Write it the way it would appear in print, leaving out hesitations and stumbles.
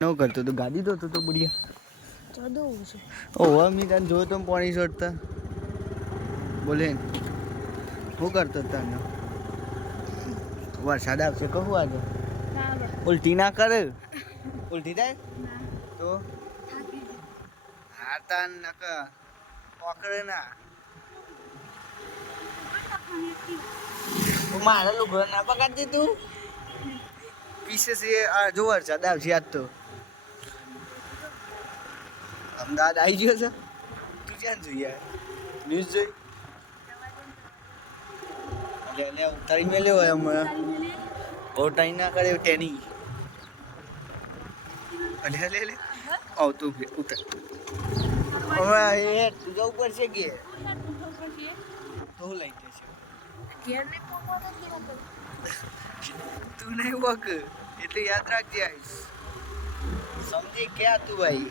નો કરતો તો ગાડી ધોતો તો બુડિયા ચડવું છે. ઓહો મી તને જોયો તો પાણી છોડતા બોલે શું કરતો તને વરસાદ આવશે કહું આજે ઉલટી ના કરે ઉલટી થાય તો હા તાન નક પકડે ના મારા લુગડો ના પકડતી તું પીસે છે આ જો વરસાદ આવશે આજ તો અમદાવાદ આવી ગયો છે તું ક્યાં જોઈ યાર ન્યૂઝ જોઈ એટલે ઉતારી મેલ્યો હોય હમણાં ઓટાઈ ના કરે ટેની અલે અલે અલે આવ તું ઉતર હવે એ તું ઉપર છે કે તો લઈ જશે તું નહીં વક એટલે યાદ રાખજે આઈશ સમજી ક્યાં તું ભાઈ